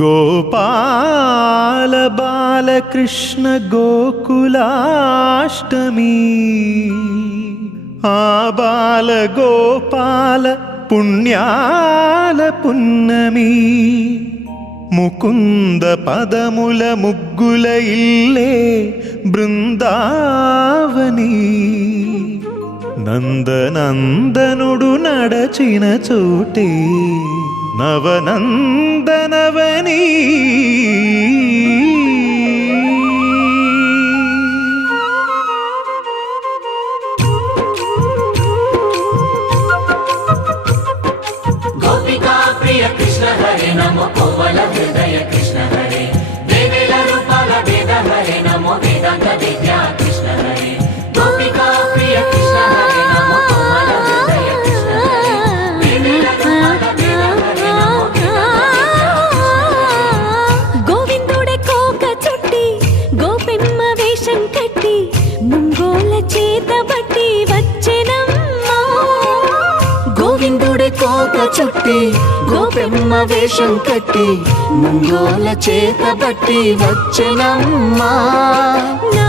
గోపాల బాలకృష్ణ గోకులాష్టమి ఆ బాల గోపాల పుణ్యాల పున్నమి ముకుంద పదముల ముగ్గుల ఇల్లే బృందావని నందనందనుడు నడచిన చోటే నవనందనవని గోపికా ప్రియ కృష్ణ హరే నమో కోవల హృదయ కృష్ణ హరే దేవేల రూపాల వేద హరే నమో వేదాంత విద్యా కృష్ణ హరే గోపికా ప్రియ కృష్ణ హరే నమో కోవల హృదయ కృష్ణ హరే దేవేల రూపాల వేద హరే నమో గోవిందుడే కోక చుట్టి గోపెమ్మ వేషం కట్టి ముంగోల చేత బట్టి వచ్చెనమ్మా గోవిందుడే కోక చుట్టి గోపెమ్మ వేషం కట్టి ముంగోల చేత బట్టి వచ్చెనమ్మా నా